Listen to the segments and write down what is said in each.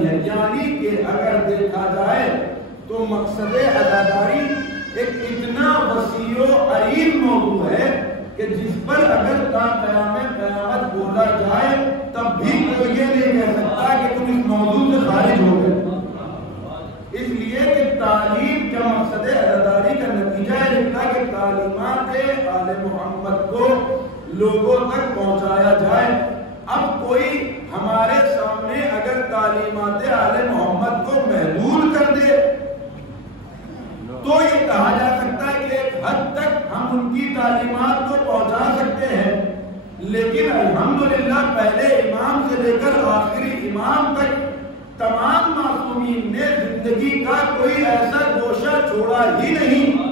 نہیں ہے. یعنی کہ اگر دیکھا جائے تو مقصد عزاداری ایک اتنا وسیع و عریض موضوع ہے کہ جس پر اگر تا قیام قیامت بولا جائے تب بھی کوئی یہ نہیں کہہ سکتا کہ تم اس موضوع سے خارج ہو گئے. اس لیے کہ تعلیم کا مقصد عزاداری کا نتیجہ ہے کہ تعلیمات آل محمد کو لوگوں تک پہنچایا جائے. اب کوئی ہمارے سامنے اگر تعلیمات آل محمد کو محدود کر دے تو یہ کہا جا سکتا ہے کہ ایک حد تک ہم ان کی تعلیمات کو پہنچا سکتے ہیں، لیکن الحمدللہ پہلے امام سے لے کر آخری امام تک تمام معصومین نے زندگی کا کوئی ایسا گوشہ چھوڑا ہی نہیں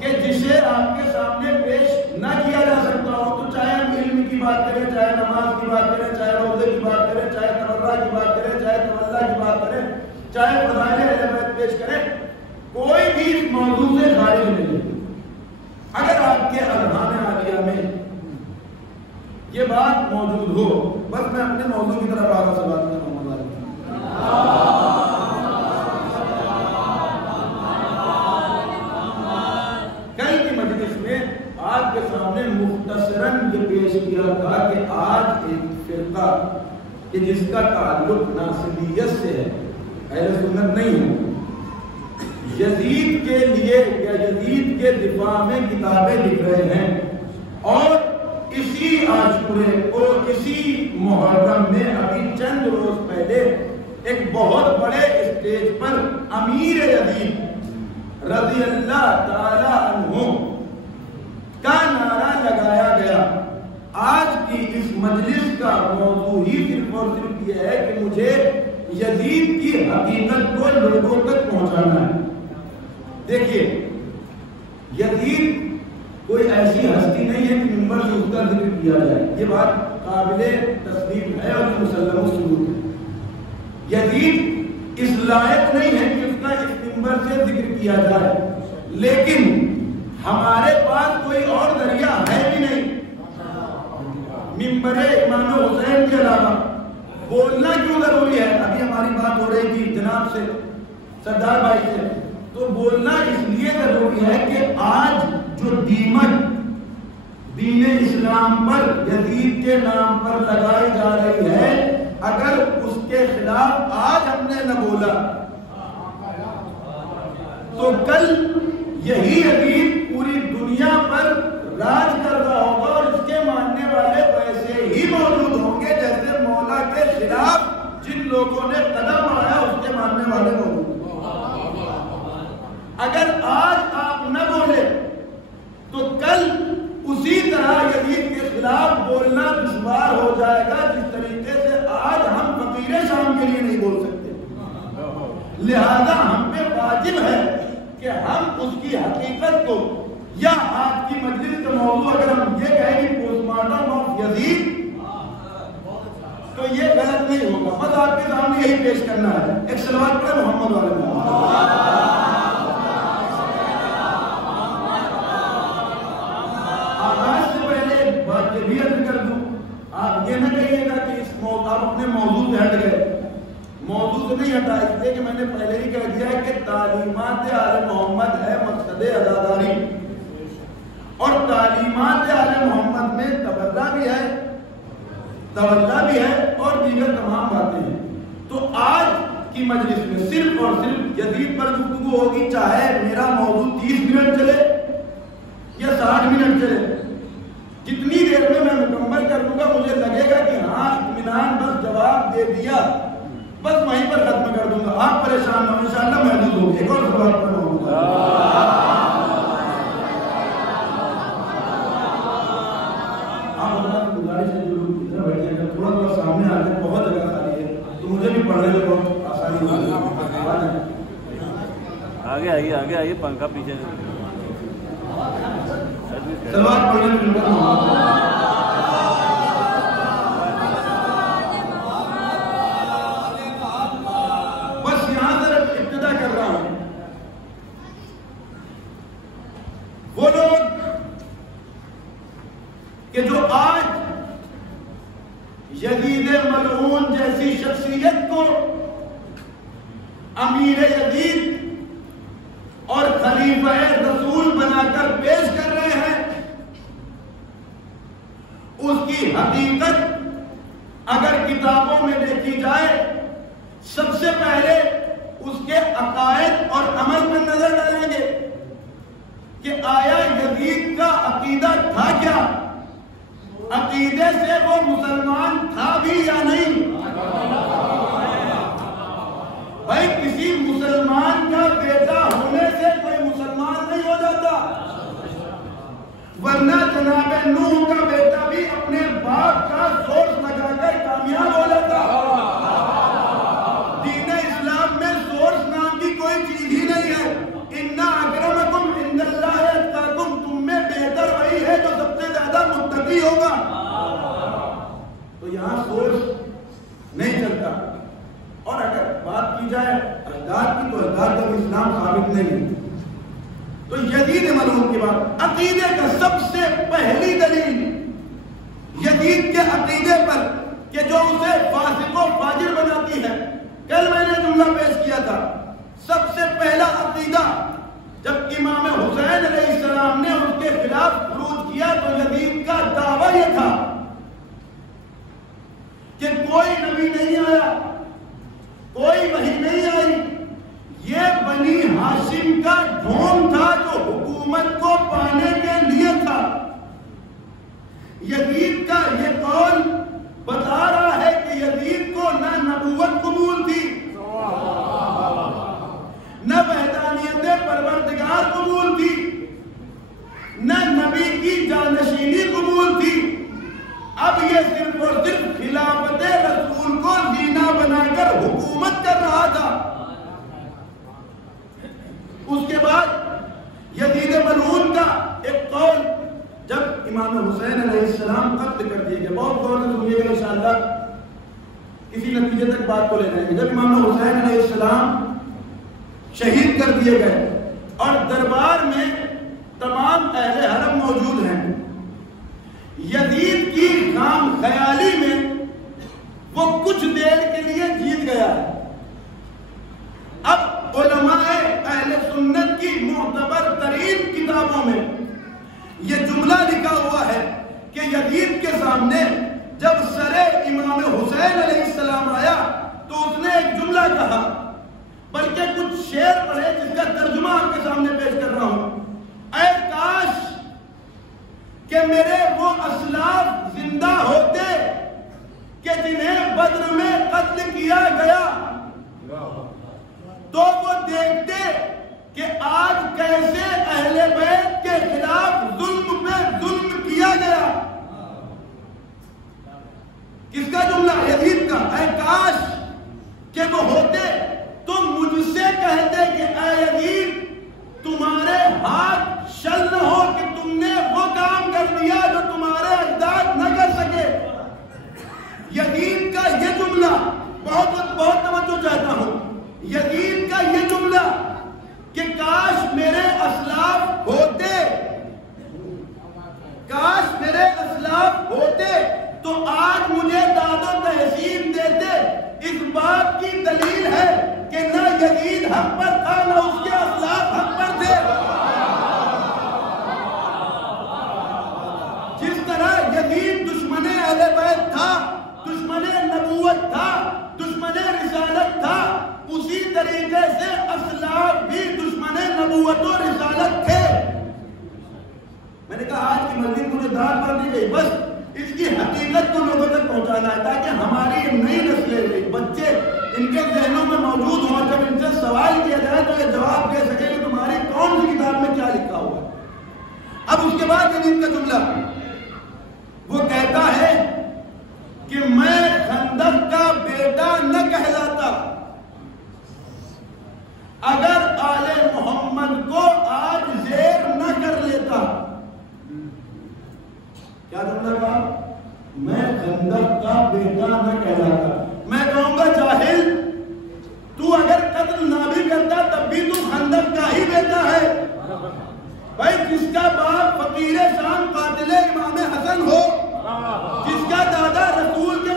کہ جسے آپ کے سامنے پیش نہ کیا جا سکتا ہو. تو چاہے ہم علم کی بات کریں، چاہے نماز کی بات کریں، چاہے روزے کی بات کریں، چاہے تبرع کی بات کریں، چاہے تولا کی بات کریں، چاہے فضائل اہل بیت پیش کریں، کوئی بھی اس موضوع سے خارج نہیں ہے. اگر آپ کے اذہان عالیہ میں یہ بات موجود ہو، بس میں اپنے موضوع کی طرف آگے سے بات کروں. کل کی مجلس میں آپ کے سامنے مختصراً یہ پیش کیا تھا کہ آج ایک فرقہ کہ جس کا تعلق ناصبیت سے ہے، اہل سنت نہیں ہے، یزید کے لیے یا یزید کے دفاع میں کتابیں لکھ رہے ہیں، اور اسی عاشورے کو اسی محرم میں ابھی چند روز پہلے ایک بہت بڑے اسٹیج پر امیر یزید رضی اللہ تعالی عنہ کا نعرہ لگایا گیا. آج کی اس مجلس کا موضوع ہی صرف اور صرف یہ ہے کہ مجھے یزید کی حقیقت کو لوگوں تک پہنچانا ہے. دیکھیے، یزید کوئی ایسی ہستی نہیں ہے کہ منبر سے اس کا ذکر کیا جائے، یہ بات قابل تصدیق ہے اور مسلم ثبوت ہے. یزید اس لائق نہیں ہے کہ اس کا اس منبر سے ذکر کیا جائے، لیکن ہمارے پاس کوئی اور ذریعہ ہے بھی نہیں منبر امام حسین کے علاوہ. بولنا کیوں ضروری ہے؟ ابھی ہماری بات ہو رہی تھی جناب سے، سردار بھائی سے، تو بولنا اس لیے ضروری ہے کہ آج جو دیمک دین اسلام پر یزید کے نام پر لگائی جا رہی ہے، اگر اس کے خلاف آج ہم نے نہ بولا تو کل یہی یزید پوری دنیا پر راج کر رہا ہوگا، اور اس کے ماننے والے ویسے ہی موجود ہوں گے جیسے مولا کے خلاف جن لوگوں نے قدم بڑھایا اس کے ماننے والے موجود. اگر آج آپ نہ بولے تو کل اسی طرح یزید کے خلاف بولنا دشوار ہو جائے گا جس طریقے سے آج ہم فقیر شام کے لیے نہیں بول سکتے. لہذا ہم پہ واجب ہے کہ ہم اس کی حقیقت کو، یا آج کی مجلس کا موضوع اگر ہم یہ کہیں کہ پوسٹ مارٹم آف یزید، تو یہ غلط نہیں ہوگا. بس آپ کے سامنے یہی پیش کرنا ہے. ایک صلوات پڑھیں محمد والے محمد. آغاز سے پہلے ایک بات یہ بھی عرض کر دوں، آپ یہ نہ کہیے گا کہ اس آپ اپنے موضوع سے ہٹ گئے. موضوع سے نہیں ہٹا، اس لیے کہ میں نے پہلے ہی کہہ دیا ہے کہ تعلیمات آل محمد ہے مقصد عزاداری، اور تعلیمات آل محمد میں تبرع بھی ہے، تولا بھی ہے، اور دیگر تمام باتیں ہیں. تو آج کی مجلس میں صرف اور صرف یزید پر گفتگو ہوگی، چاہے میرا موضوع 30 منٹ چلے یا 60 منٹ چلے. جتنی دیر میں مکمل کر دوں گا مجھے لگے گا کہ ہاں اطمینان بس جواب دے دیا، بس وہیں پر ختم کر دوں گا. آپ پریشان ہو، انشاءاللہ محدود ہوگی. ایک اور سوال پر ہوگا. آپ حضرات گزارش ہے جو لوگ ادھر بیٹھے ہیں تھوڑا تھوڑا سامنے آ جائیں، بہت جگہ خالی ہے تو مجھے بھی پڑھنے میں بہت آسانی ہوگی. آگے آئیے، آگے آئیے، پنکھا پیچھے سلوات پڑھنے میں بس یہاں سے ابتدا کر رہا ہوں. وہ لوگ کہ جو آج یزید ملعون جیسی شخصیت کو امیر یزید اور خلیفہ رسول بنا کر پیش کر رہے ہیں، اس کی حقیقت اگر کتابوں میں دیکھی جائے سب سے پہلے اس کے عقائد اور عمل پر نظر ڈالیں گے کہ آیا یزید کا عقیدہ تھا کیا، عقیدے سے وہ مسلمان تھا بھی یا نہیں۔ بھائی کسی مسلمان کا بیٹا ہونے سے کوئی مسلمان نہیں ہو جاتا، ورنہ جناب نوح کا بیٹا بھی اپنے باپ کا سورس لگا کر کامیاب ہو جاتا۔ دین اسلام میں سورس نام کی کوئی چیز ہی نہیں ہے۔ اِنَّ أَكْرَمَكُمْ عِندَ اللَّهِ أَتْقَاكُمْ، تم میں بہتر وہی ہے جو سب سے زیادہ متقی ہوگا۔ تو یہاں سورس نہیں چلتا۔ اور اگر بات کی جائے اجداد کی تو اجداد کا اسلام ثابت نہیں ہے۔ تو یزید ملعون کی بات، عقیدے کا سب سے پہلی دلیل یزید کے عقیدے پر کہ جو اسے فاسق و فاجر بناتی ہے، کل میں نے جملہ پیش کیا تھا، سب سے پہلا عقیدہ جب امام حسین علیہ السلام نے اس کے خلاف خروج کیا تو یزید کا دعویٰ یہ تھا کہ کوئی نبی نہیں آیا، کوئی وحی نہیں آئی، یہ بنی ہاشم کا ڈھونگ تھا جو حکومت کو پانے کے لیے تھا۔ یزید کا یہ قول بتا رہا ہے کہ یزید کو نہ نبوت قبول تھی، نہ وحدانیت پروردگار قبول تھی، نہ نبی کی جانشینی قبول تھی۔ اب یہ صرف اور صرف خلافت رسول کو زینہ بنا کر حکومت کر رہا تھا۔ اس کے بعد یزید ملعون کا ایک قول، جب امام حسین علیہ السلام قتل کر دیے گئے، بہت غور سے سنیے گا انشاءاللہ، اسی نتیجے تک بات کو لے جائیں گے۔ جب امام حسین علیہ السلام شہید کر دیے گئے اور دربار میں تمام اہل حرم موجود ہیں، یزید کی خام خیالی میں وہ کچھ دیر کے لیے جیت گیا ہے۔ اب علماء اہل سنت کی معتبر ترین کتابوں میں یہ جملہ لکھا ہوا ہے کہ یزید کے سامنے جب سر امام حسین علیہ السلام آیا تو اس نے ایک جملہ کہا، بلکہ کچھ شعر پڑھے جس کا ترجمہ آپ کے سامنے پیش کر رہا ہوں۔ اے کاش کہ میرے وہ اسلاف زندہ ہوتے کہ جنہیں بدر میں قتل کیا گیا، تو وہ دیکھتے کہ آج کیسے اہل بیت کے خلاف ظلم پہ ظلم کیا گیا۔ کس کا جملہ؟ یزید کا۔ اے کاش کہ وہ ہوتے تو مجھ سے کہتے کہ اے یزید تمہارے ہاتھ شل نہ ہو کہ تم نے وہ کام کر دیا جو تمہارے اجداد نہ کر سکے۔ یزید کا یہ جملہ بہت توجہ چاہتا ہوں، یزید کا یہ جملہ کہ کاش میرے اسلاف ہوتے، کاش میرے اسلاف ہوتے تو آج مجھے داد و تحسین دیتے، اس بات کی دلیل ہے کہ نہ یزید حق پر تھا نہ اس کے اسلاف حق پر تھے۔ جس طرح یزید دشمن اہل بیت تھا، دشمن نبوت تھا، دشمن رسالت تھا، اسی طریقے سے اسلاف بھی دشمن نبوت و رسالت تھے۔ میں نے کہا آج کی مجلس مجھے داد پر دی گئی، بس اس کی حقیقت کو لوگوں تک پہنچانا ہے تاکہ ہماری نئی نسلیں، بچے ان کے ذہنوں میں موجود ہوں، جب ان سے سوال کیا جائے تو یہ جواب دے سکے کہ تمہاری کون سی کتاب میں کیا لکھا ہوا ہے۔ اب اس کے بعد یزید کا جملہ، وہ کہتا ہے کہ میں خندق کا بیٹا نہ کہلاتا اگر آل محمد کو آج زیر نہ کر لیتا۔ کیا جملہ کہا؟ میں خندق کا بیٹا نہ کہلاتا۔ میں کہوں گا جاہل، تو اگر قتل نہ بھی کرتا تب بھی تو خندق کا ہی بیٹا ہے۔ بھائی جس کا باپ فقیر شام قاتل امام حسن ہو، جس کا دادا رسول کے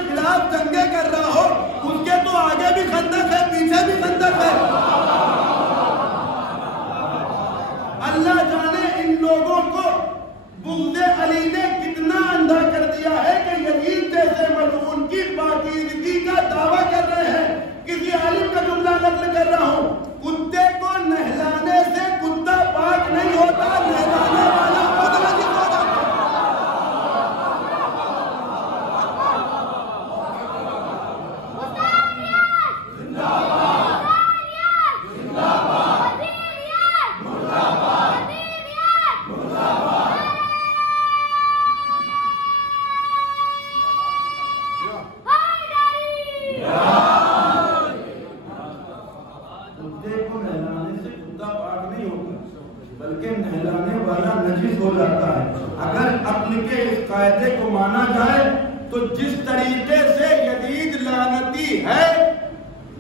قاعدے کو مانا جائے تو جس طریقے سے یزید لعنتی ہے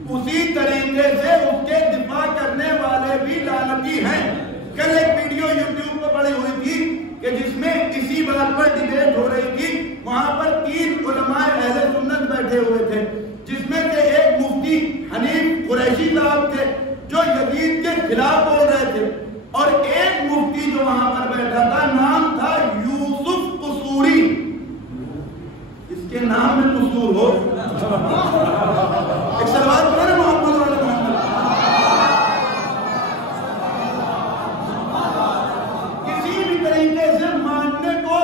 اسی طریقے سے اس کے دفاع کرنے والے بھی لعنتی ہیں. کل ایک ویڈیو یوٹیوب پر پڑی ہوئی تھی کہ جس میں اسی بات پر ڈیبیٹ ہو رہی تھی. وہاں پر 3 علماء اہل سنت بیٹھے ہوئے تھے جس میں سے ایک مفتی حنیف قریشی صاحب تھے جو یزید کے خلاف بول رہے تھے اور ایک مفتی جو وہاں پر بیٹھا تھا نام تھا یوسف قصوری. اس کے نام میں قصور ہو ایک سلوات پڑھیں محمد علیہ محمد. کسی بھی طریقے سے ماننے کو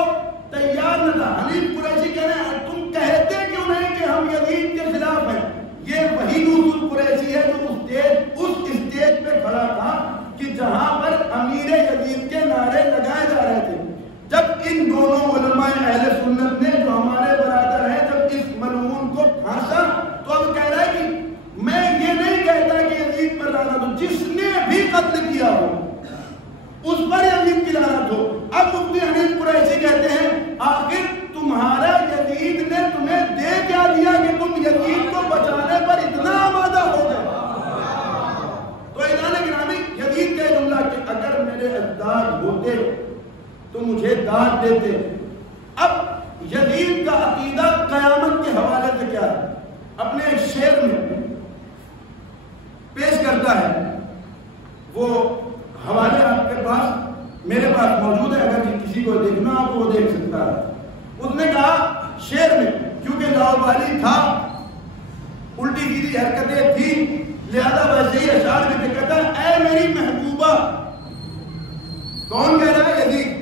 تیار نہ تھا. حنیف قریشی کہہ رہے ہیں تم کہتے کیوں نہیں کہ ہم یزید کے خلاف ہیں. یہ وہی یوسف قریشی ہے جو اس اسٹیج پہ کھڑا تھا کہ جہاں پر امیر یزید کے نعرے لگائے جا رہے تھے. جب ان دونوں علماء اہل سنت نے جو ہمارے برادر ہیں جب اس ملعون کو پھانسا تو اب کہہ رہا ہے کہ میں یہ نہیں کہتا کہ یزید پر لعنت ہو, جس نے بھی قتل کیا ہو اس پر یزید کی لعنت ہو. اب مفتی حنیف قریشی کہتے ہیں آخر تمہارا یزید نے تمہیں دے کیا دیا کہ تم یزید کو بچانے پر اتنا آمادہ ہو گئے. تو اعلان گرامی یزید کا جملہ کہ اگر میرے اجداد ہوتے تو مجھے داد دیتے. اب یزید کا عقیدہ قیامت کے حوالے سے کیا ہے اپنے ایک شعر میں پیش کرتا ہے. وہ حوالے آپ کے پاس میرے پاس موجود ہے, اگر کسی کو دیکھنا آپ کو وہ دیکھ سکتا ہے. اس نے کہا شعر میں کیونکہ لاؤبالی تھا, الٹی سیدھی حرکتیں تھی, لہذا ویسے ہی اشعار میں کہتا ہے اے میری محبوبہ. کون کہہ رہا ہے یزید.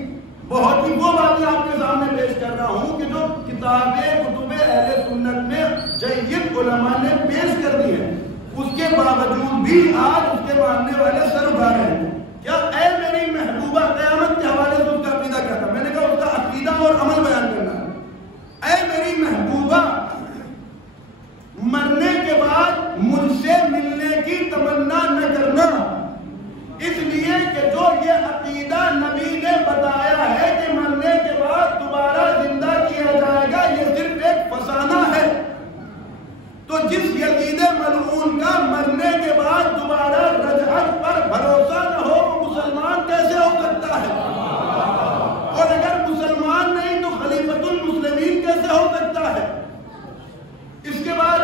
بہت ہی وہ باتیں آپ کے سامنے پیش کر رہا ہوں کہ جو کتب اہل سنت میں جید علماء نے پیش کر دی ہے, اس کے باوجود بھی آج اس کے ماننے والے سر اٹھا رہے ہیں. کیا اے میری محبوبہ قیامت کے حوالے سے اس کا عقیدہ کیا تھا. میں نے کہا اس کا عقیدہ اور عمل بیان کرنا ہے. اے میری محبوبہ مرنے کے بعد مجھ سے ملنے کی تمنا نہ کرنا, اس لیے کہ جو یہ عقیدہ نبی نے بتایا ہے کہ مرنے کے بعد دوبارہ زندہ کیا جائے گا یہ صرف ایک فسانہ ہے. تو جس یزید ملعون کا مرنے کے بعد دوبارہ رجعت پر بھروسہ نہ ہو وہ مسلمان کیسے ہو سکتا ہے, اور اگر مسلمان نہیں تو خلیفۃ المسلمین کیسے ہو سکتا ہے. اس کے بعد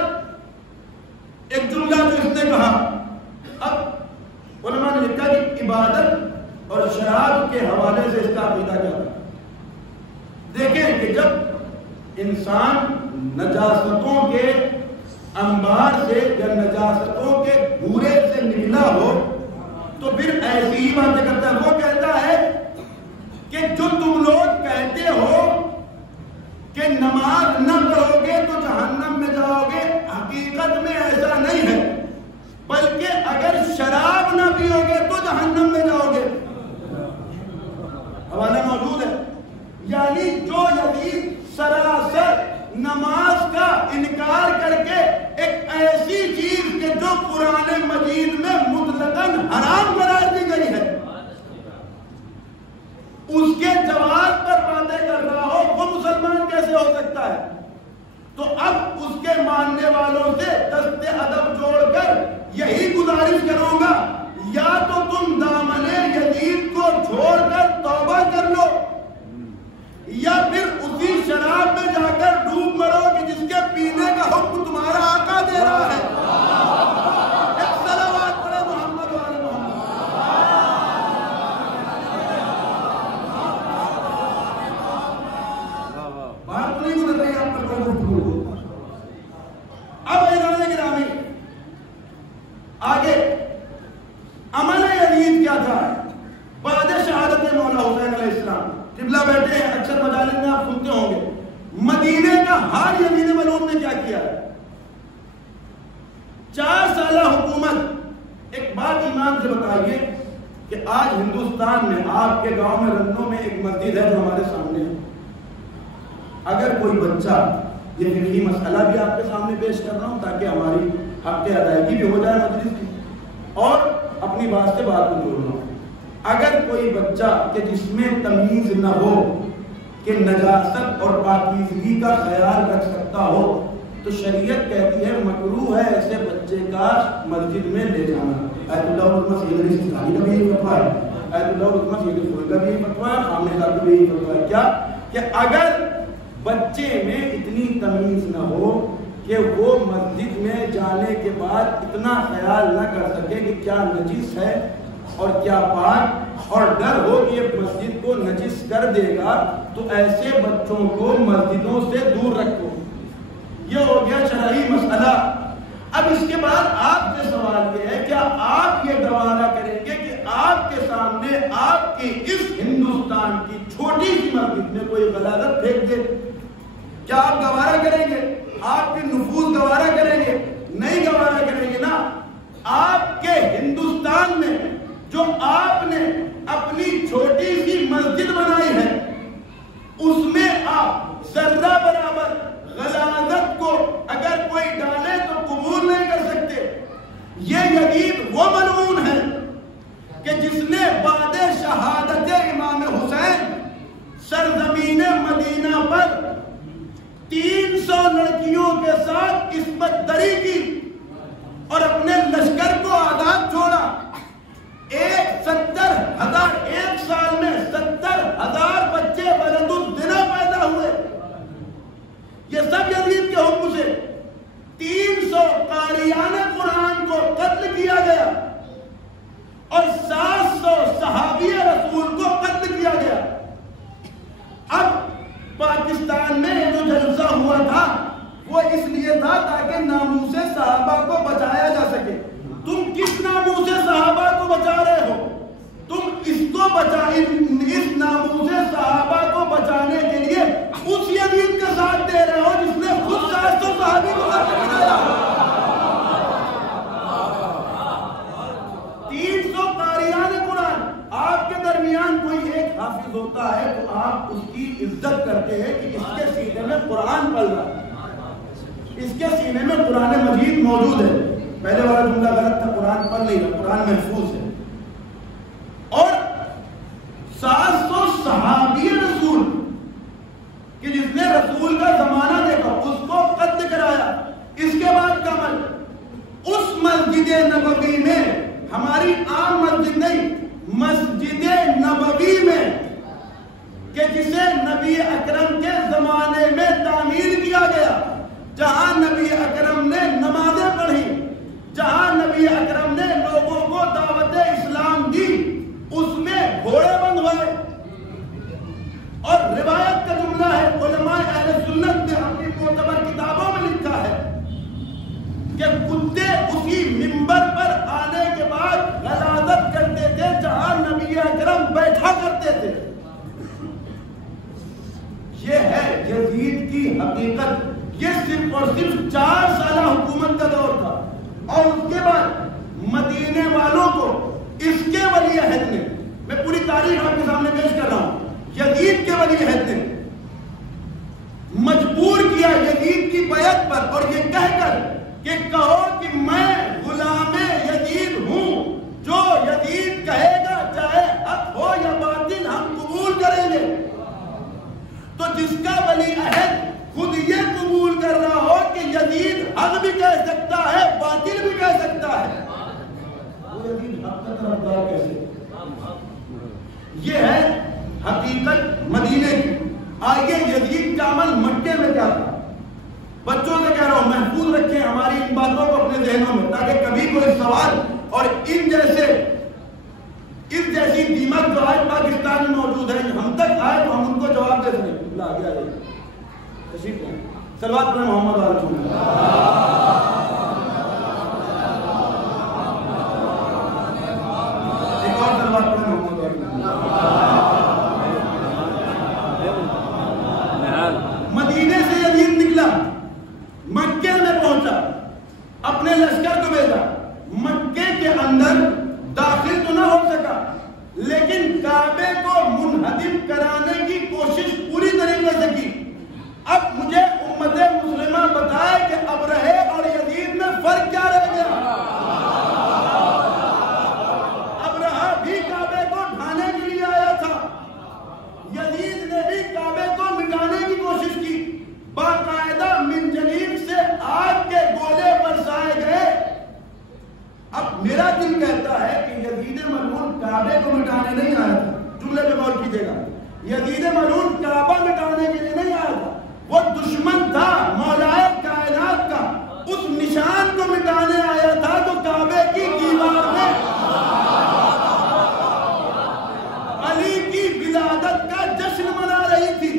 ایک جملہ جو اس نے کہا, اب علماء نے لکھا کہ عبادت اور شراب کے حوالے سے اس کا عقیدہ کیا تھا. دیکھیں کہ جب انسان نجاستوں کے انبار سے یا نجاستوں کے بھورے سے نکلا ہو تو پھر ایسی ہی باتیں کرتا ہے. وہ کہتا ہے کہ جو تم لوگ کہتے ہو کہ نماز نہ پڑھو گے تو جہنم میں جاؤ گے, حقیقت میں ایسا نہیں ہے, بلکہ اگر شراب نہ پیو گے تو جہنم میں جاؤ گے. حوالہ موجود ہے. یعنی جو یزید سراسر نماز کا انکار کر کے ایک ایسی چیز کہ جو قرآن مجید میں مطلقاً حرام قرار دی گئی ہے اس کے جواز پر باتیں کر رہا ہو وہ مسلمان کیسے ہو سکتا ہے. تو اب اس کے ماننے والوں سے دست ادب جوڑ کر یہی گزارش کروں گا, یا تو تم دامن یزید کو چھوڑ کر توبہ کر لو یا پھر اسی شراب میں جا کر ڈوب مرو کہ جس کے پینے کا حکم تمہارا آقا دے رہا ہے. ایک صلوات پڑھے محمد وعلی محمد. بات نہیں گزر رہی آپ پر گفتگو. اب اعلان گرامی آگے عمل یزید کیا تھا بعد شہادت مولا حسین علیہ السلام. قبلہ بیٹھے ہیں, اکثر مجالس میں آپ سنتے ہوں گے مدینے کا حال یزید ملعون نے کیا کیا ہے. 4 سالہ حکومت. ایک بات ایمان سے بتائیے کہ آج ہندوستان میں آپ کے گاؤں میں رندوں میں ایک مسجد ہے جو ہمارے سامنے ہے. اگر کوئی بچہ, یہ فقہی مسئلہ بھی آپ کے سامنے پیش کر رہا ہوں تاکہ ہماری حق کی ادائیگی بھی ہو جائے مجلس کی اور اپنی بات سے بات کو جوڑنا. اگر کوئی بچہ کہ جس میں تمیز نہ ہو کہ نجاست اور پاکیزگی کا خیال رکھ سکتا ہو تو شریعت کہتی ہے مکروہ ہے ایسے بچے کا مسجد میں لے جانا۔ آیت اللہ عثمان سید علی سیستانی کا بھی یہی فتویٰ ہے، آیت اللہ عثمان سید علی کا بھی یہی فتویٰ ہے، خامنہ صاحب کا بھی یہی فتویٰ ہے۔ کیا کہ اگر بچے میں اتنی تمیز نہ ہو کہ وہ مسجد میں جانے کے بعد اتنا خیال نہ کر سکے کہ کیا نجس ہے اور کیا پاک، اور ڈر ہو کہ یہ مسجد کو نجس کر دے گا، تو ایسے بچوں کو مسجدوں سے دور رکھو۔ یہ ہو گیا شرعی مسئلہ۔ اب اس کے بعد آپ سے سوال یہ ہے، کیا آپ یہ گوارا کریں گے کہ آپ کے سامنے آپ کی اس ہندوستان کی چھوٹی سی مسجد میں کوئی غلاظت پھینک دے؟ کیا آپ گوارا کریں گے؟ آپ کے نفوذ گوارا کریں گے؟ نہیں گوارا کریں گے نا۔ آپ کے ہندوستان میں جو آپ نے اپنی چھوٹی سی مسجد بنائی ہے، اس میں آپ ذرہ برابر غلاظت کو اگر کوئی ڈالے تو قبول نہیں کر سکتے۔ یہ یزید وہ ملعون ہے کہ جس نے بعد شہادت امام حسین سرزمین مدینہ پر 300 لڑکیوں کے ساتھ عصمت دری کی اور اپنے لشکر کو آزاد چھوڑا۔ 70,000 ایک سال میں 70,000 بچے ولد الزنا پیدا ہوئے۔ یہ سب یزید کے حکم سے 300 قاریان قرآن کو قتل کیا گیا اور 700 صحابی رسول کو قتل کیا گیا۔ اب پاکستان میں جو جلسہ ہوا تھا وہ اس لیے تھا تاکہ ناموس صحابہ کو بچایا جا سکے۔ تم کس ناموس صحابہ کو بچا رہے ہو؟ تم اس ناموس صحابہ کو بچانے کے لیے اس یزید کا ساتھ دے رہے ہو جس نے خود 700 صحابی کو قتل کرایا۔ 300 قاریان قرآن، آپ کے درمیان کوئی ایک حافظ ہوتا ہے تو آپ اس کی عزت کرتے ہیں کہ اس کے سینے میں قرآن پل رہا ہے، اس کے سینے میں قرآن مجید موجود ہے۔ پہلے والا جملہ غلط تھا، قرآن پل نہیں رہا، قرآن محفوظ ہے۔ اور 700 صحابی رسول کہ جس نے رسول کا زمانہ دیکھا اس کو قتل کرایا۔ اس کے بعد کا عمل اس مسجد نبوی میں، ہماری عام مسجد نہیں، مسجد نبوی میں کہ جسے نبی اکرم کے زمانے میں تعمیر کیا گیا، جہاں نبی اکرم نے نمازیں پڑھی، جہاں نبی اکرم نے لوگوں کو دعوت اسلام دی، اس میں گھوڑے بندھوائے۔ اور روایت کا جملہ ہے، علماء اہل سنت نے اپنی معتبر کتابوں میں لکھا ہے کہ کتے اسی منبر پر آنے کے بعد غلاظت کرتے تھے جہاں نبی اکرم بیٹھا کرتے تھے۔ یہ ہے یزید کی حقیقت۔ یہ صرف اور صرف 4 سالہ حکومت کا دور تھا، اور اس کے بعد مدینے والوں کو اس کے ولی عہد نے، میں پوری تاریخ آپ کے سامنے پیش کر رہا ہوں، یزید کے ولی عہد نے مجبور کیا یزید کی بیعت پر، اور یہ کہہ کر کہ کہو کہ میں غلام یزید ہوں، جو یزید کہے گا چاہے حق ہو یا باطل ہم قبول کریں گے۔ تو جس کا ولی عہد خود یہ قبول کر رہا ہو کہ یزید حق بھی کہہ سکتا ہے باطل بھی کہہ سکتا ہے، وہ یزید حق کا طرفدار کیسے؟ یہ ہے حقیقت مدینے کی۔ آئیے یزید کا عمل مکے میں کیا تھا؟ بچوں سے کہہ رہا ہوں محفوظ رکھیں ہماری ان باتوں کو اپنے ذہنوں میں، تاکہ کبھی کوئی سوال اور اس جیسی دیمک جو آج پاکستان میں موجود ہے ہم تک آئے تو ہم ان کو جواب دے سکیں۔ اللہ آگے آ جائے، تشریف لیں، صلوات پڑھیں محمد علیہ وسلم۔ ایک اور صلوات پڑھیں محمد علیہ وسلم۔ مدینے سے یزید نکلا، مکے میں پہنچا، اپنے لشکر کو بھیجا، مکے کے اندر داخل تو نہ ہو سکا لیکن کعبے کو منہدم کرانے کی کوشش پوری طریقے سے کی۔ اب مجھے امت مسلمہ بتائے کہ ابرہہ یزید ملعون کعبہ مٹانے کے لیے نہیں آیا تھا، وہ دشمن تھا مولائے کائنات کا، اس نشان کو مٹانے آیا تھا جو کعبے کی دیوار میں علی کی ولادت کا جشن منا رہی تھی۔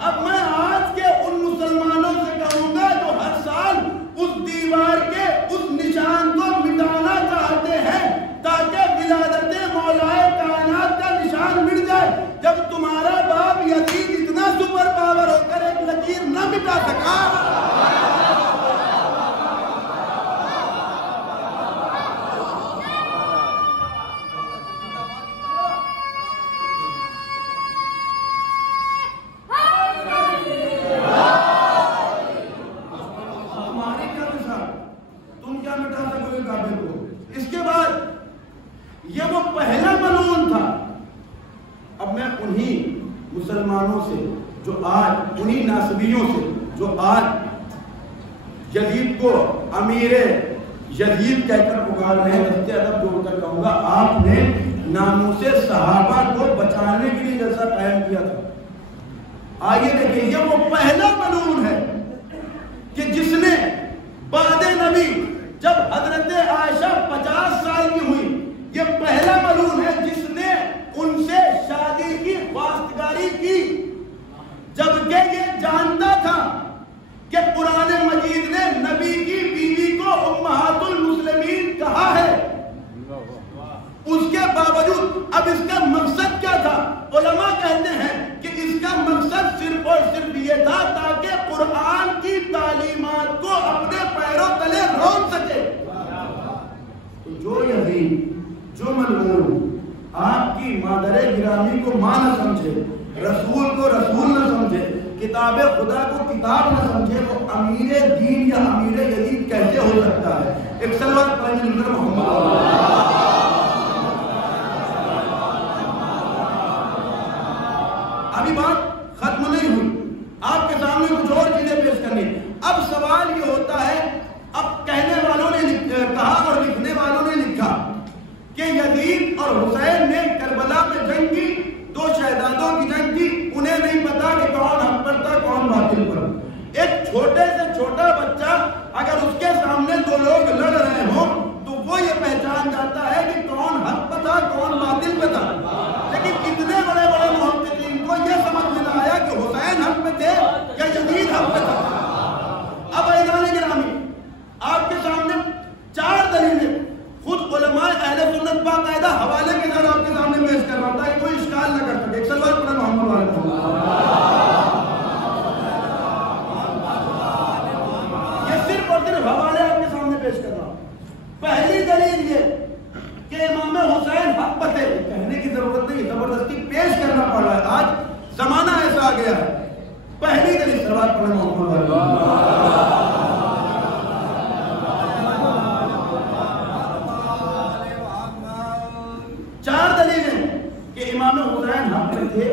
اب میں آج کے ان مسلمانوں سے کہوں گا جو ہر سال اس دیوار کے اس نشان کو مٹانا چاہتے ہیں تاکہ ولادت مولائے کائنات کا نشان مٹ جائے، جب تمہارا باپ یزید اتنا سپر پاور ہو کر ایک لکیر نہ مٹا سکا، یہ وہ پہلا ملعون تھا۔ اب میں انہی مسلمانوں سے جو آج، انہی ناصبیوں سے جو آج یزید کو امیر یزید کہہ کر پکار رہے ہیں، دستے ادب جوڑ کر کہوں گا آپ نے ناموس صحابہ کو بچانے کے لیے جلسہ قائم کیا تھا۔ آئیے دیکھیں، یہ وہ پہلا ملعون ہے کہ جس نے بعد نبی جب حضرت عائشہ 50 سال کی ہوئی، یہ پہلا ملعون ہے جس نے ان سے شادی کی خواستگاری کی، جبکہ یہ جانتا تھا کہ قرآن مجید نے نبی کی بیوی کو امہات المسلمین کہا ہے۔ اس کے باوجود اب اس کا مقصد کیا تھا؟ علماء کہتے ہیں کہ اس کا مقصد صرف اور صرف یہ تھا تاکہ قرآن کی تعلیمات کو اپنے پیروں تلے رون سکے۔ تو جو یزید، جو ملعون آپ کی مادر گرامی کو ماں نہ سمجھے، رسول کو رسول نہ سمجھے، کتاب خدا کو کتاب نہ سمجھے، وہ امیر دین یا امیر یزید کیسے ہو سکتا ہے؟ ایک صلوات پڑھیں محمد۔ ابھی بات ختم نہیں ہوئی، آپ کے سامنے کچھ اور چیزیں پیش کرنی۔ اب سوال یہ ہوتا ہے، اب کہنے والوں نے کہا اور لکھنے والوں نے لکھا کہ یزید اور حسین نے کربلا میں جنگ کی، دو شہزادوں کی جنگ کی، انہیں نہیں پتا کہ کون حق پر تھا کون باطل پر۔ ایک چھوٹے سے چھوٹا بچہ اگر اس کے سامنے دو لوگ لڑ رہے ہوں تو وہ یہ پہچان جاتا ہے کہ کون حق پر تھا کون باطل پر تھا، لیکن اتنے بڑے بڑے محققین کو یہ سمجھ میں نہ آیا کہ حسین حق پہ تھے یا یزید حق پہ تھا۔ اب عزیزان گرامی، آپ کے سامنے 4 دلیلیں خود علماء اہل سنت باقاعدہ حوالے کے ساتھ آپ کے سامنے پیش کر رہا ہوں تاکہ کوئی اشکال نہ کر سکے۔ ایک صلوات پڑھیں محمد علیہ۔ یہ صرف اور صرف حوالے آپ کے سامنے پیش کر رہا ہوں۔ پہلی دلیل یہ کہ امام حسین حق پر تھے، کہنے کی ضرورت نہیں، زبردستی پیش کرنا پڑ رہا ہے، آج زمانہ ایسا آ گیا ہے۔ پہلی دلیل صلوات پڑھیں محمد علیہ۔ 4 دلیلیں کہ امام حسین حق میں تھے،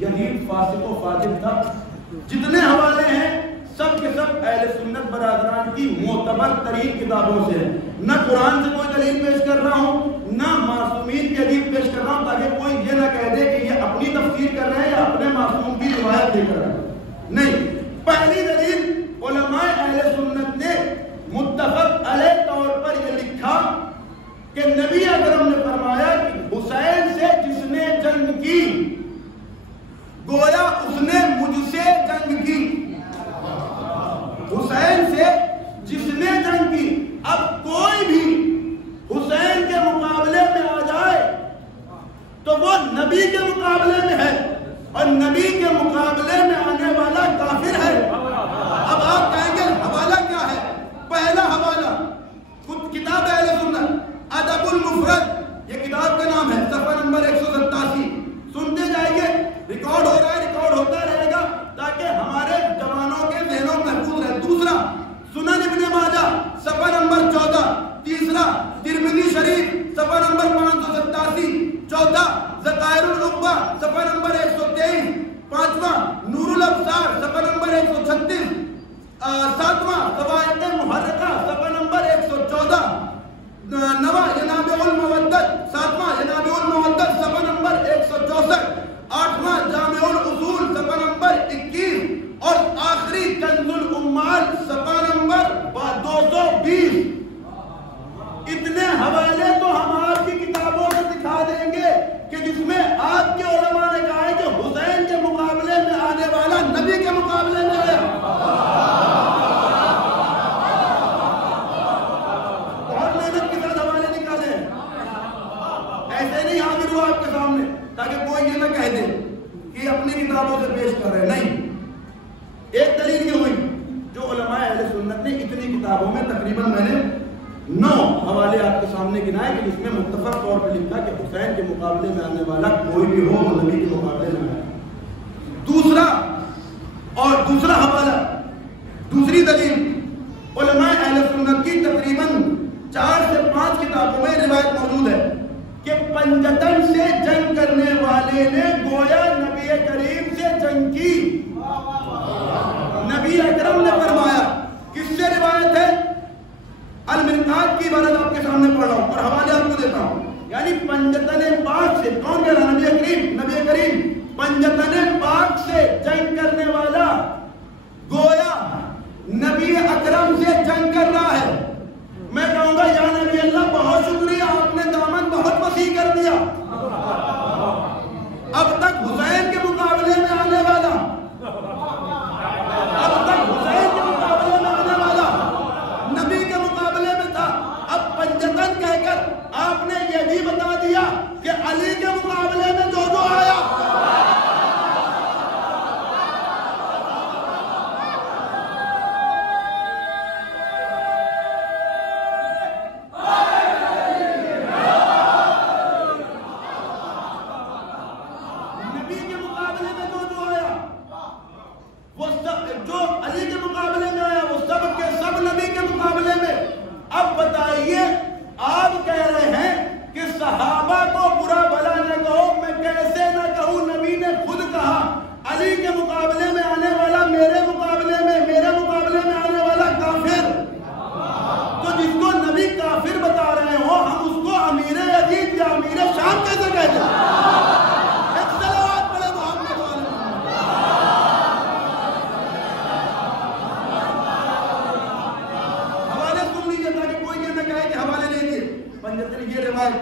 یزید فاسق و فاجر تھا۔ جتنے حوالے ہیں سب کے سب اہل سنت برادران کی معتبر ترین کتابوں سے ہیں۔ نہ قرآن سے کوئی دلیل پیش کر رہا ہوں، نہ معصومین کی حدیث پیش کر رہا ہوں تاکہ کوئی یہ نہ کہہ دے کہ یہ اپنی تفسیر کر رہے ہیں یا اپنے معصوم کی روایت لے کر رہے ہیں۔ نہیں، پہلی دلیل علماء اہل سنت نے متفق علیہ طور پر یہ لکھا کہ نبی اکرم نے فرمایا کہ حسین سے جس نے جنگ کی گویا اس نے مجھ سے جنگ کی۔ حسین سے جس نے جنگ کی، اب کوئی بھی حسین کے مقابلے میں آ جائے تو وہ نبی کے مقابلے میں ہے، اور نبی کے مقابلے میں آنے والا کافر ہے۔ اب آپ کہیں گے حوالہ کیا ہے؟ پہلا حوالہ خود کتاب اہل سنت ادب المفرد، یہ کتاب کا نام ہے، صفحہ نمبر 187۔ سنتے جائیے، ریکارڈ ہو رہا ہے، ریکارڈ ہوتا رہے گا تاکہ ہمارے جوانوں کے ذہنوں میں محفوظ رہے۔ دوسرا، سنن ابن ماجہ صفحہ نمبر 14۔ تیسرا، ترمذی شریف صفحہ نمبر 587۔ چوتھا، ذخائر العقبہ صفحہ نمبر 123۔ پانچواں، نور الابصار صفحہ نمبر 136۔ ساتواں، قواعد محرقہ صفحہ نمبر 114۔ نواں، ینابع المودت، ساتواں ینابع المودت صفحہ نمبر 164۔ آٹھواں، جامع کتابوں میں تقریباً میں نے 9 حوالے آپ کے سامنے گنائے کہ جس میں متفق طور پر لکھا کہ حسین کے مقابلے میں آنے والا کوئی بھی ہو وہ نبی کے مقابلے میں آئے. دوسرا حوالہ، دوسری دلیل علماء اہل سنت کی تقریباً 4 سے 5 کتابوں میں روایت موجود ہے کہ پنجتن سے جنگ کرنے والے نے گویا نبی کریم سے جنگ کی. نبی اکرم نے فرمایا، کس سے روایت ہے؟ المرقات کی عبارت آپ کے سامنے پڑھ رہا ہوں اور حوالے آپ کو دیتا ہوں. یعنی پنجتن پاک سے کون کہہ رہا؟ نبی کریم پنجتن پاک سے جنگ کرنے والا گویا نبی اکرم سے جنگ کر رہا ہے. میں کہوں گا یا نبی اللہ بہت شکریہ، آپ نے دامن بہت وسیع کر دیا. اب تک حسین کے مقابلے میں آنے والا نبی کے مقابلے میں تھا. اب پنجتن کہہ کر آپ نے یہ بھی بتا دیا کہ علی کے مقابلے میں جو آیا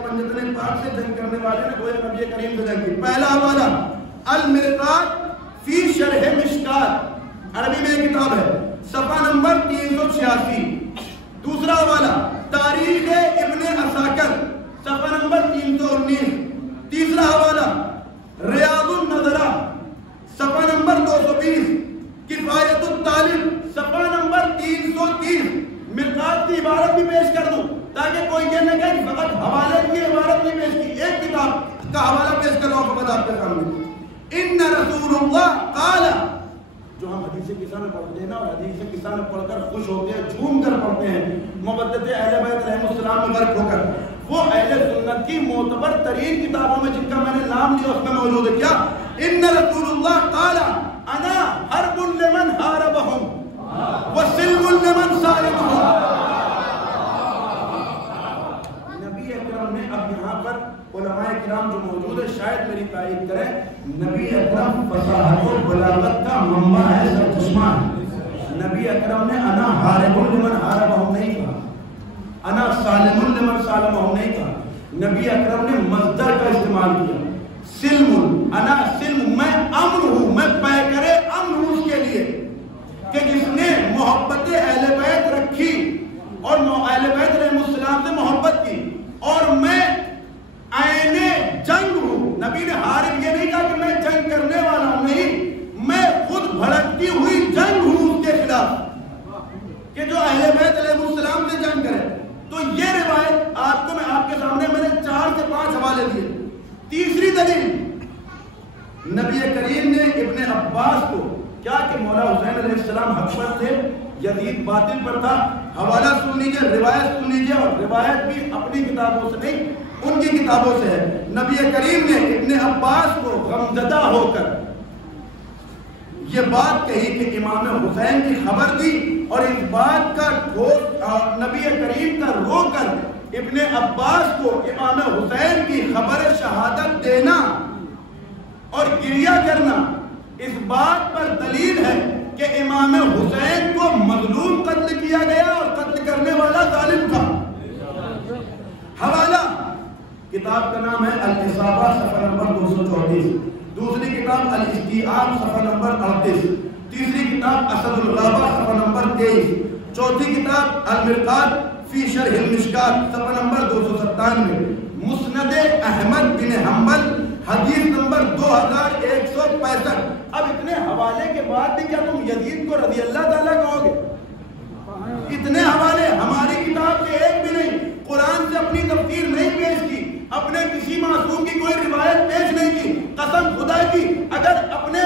پنجتن پاک سے جنگ کرنے والے نے گویا نبی کریم سے جنگ کی. پہلا حوالہ المرقات فی شرح مشکات، عربی میں ایک کتاب ہے، صفحہ نمبر 386. دوسرا حوالہ تاریخ ابن عساکر، صفحہ نمبر 319. تیسرا حوالہ ریاض النظرہ، صفحہ نمبر 220. کفایت الطالب، صفحہ نمبر 330. مرقات کی عبارت بھی پیش کر دوں تاکہ کوئی یہ نہ کہے کہ فقط حوالے کی عبارت نہیں پیش کی. ایک کتاب کا حوالہ پیش کر رہا ہوں فقط آپ کے سامنے. ان رسول اللہ قال، جو ہم حدیث قصہ میں پڑھتے ہیں نا، اور حدیث قصہ میں پڑھ کر خوش ہوتے ہیں، جھوم کر پڑھتے ہیں، محبت اہل بیت علیہ السلام میں غرق ہو کر، وہ اہل سنت کی معتبر ترین کتابوں میں جن کا میں نے نام لیا اس میں موجود ہے. کیا؟ ان رسول اللہ قال انا حرب لمن حاربهم وسلم لمن سالمهم. نبی اکرم نے اب یہاں پر علماء کرام جو موجود ہے شاید میری تائید کریں، نبی اکرم فصاحت و بلاغت کا منبع ہے، سر چشمہ. نبی اکرم نے انا حارب لمن حاربهم نہیں کہا، انا سالم لمن سالمهم نہیں کہا. نبی اکرم نے مصدر کا استعمال کیا، سلم، انا سلم، میں امن ہوں، میں پیکر امن ہوں اس کے لیے کہ جس نے محبت اہل بیت رکھی اور اہل بیت علیہ السلام سے محبت کی، اور میں عین جنگ ہوں. نبی نے حارب یہ نہیں کہا کہ میں جنگ کرنے والا ہوں، نہیں، میں خود بھڑکتی ہوئی جنگ ہوں اس کے خلاف کہ جو اہل بیت علیہ السلام سے جنگ کرے. تو یہ روایت آپ کو میں آپ کے سامنے میں نے 4 سے 5 حوالے دیے. تیسری دلیل، نبی کریم نے ابن عباس کو کیا کہ مولا حسین علیہ السلام حق پر تھے، یزید باطل پر تھا. حوالہ سن لیجیے، روایت سن لیجیے، اور روایت بھی اپنی کتابوں سے نہیں ان کی کتابوں سے ہے. نبی کریم نے ابن عباس کو غمزدہ ہو کر یہ بات کہی کہ امام حسین کی خبر دی، اور اس بات کا نبی کریم کا رو کر ابن عباس کو امام حسین کی خبر شہادت دینا اور گریہ کرنا اس بات پر دلیل ہے کہ امام حسین کو مظلوم قتل کیا گیا اور قتل کرنے والا ظالم تھا. حوالہ کتاب کا نام ہے الاصابہ، صفحہ نمبر 234. دوسری کتاب الاستیعاب، صفحہ نمبر 38. تیسری کتاب اسد الغابہ، صفحہ نمبر 23. چوتھی کتاب المرقات فی شرح المشکات، صفحہ نمبر 297. مسند احمد بن حنبل، حدیث نمبر 2165. اب اتنے حوالے کے بعد بھی کیا تم یزید کو رضی اللہ تعالیٰ کہو گے؟ اتنے حوالے کسی معصوم کی کوئی روایت پیش نہیں کی. قسم خدا کی اگر اپنے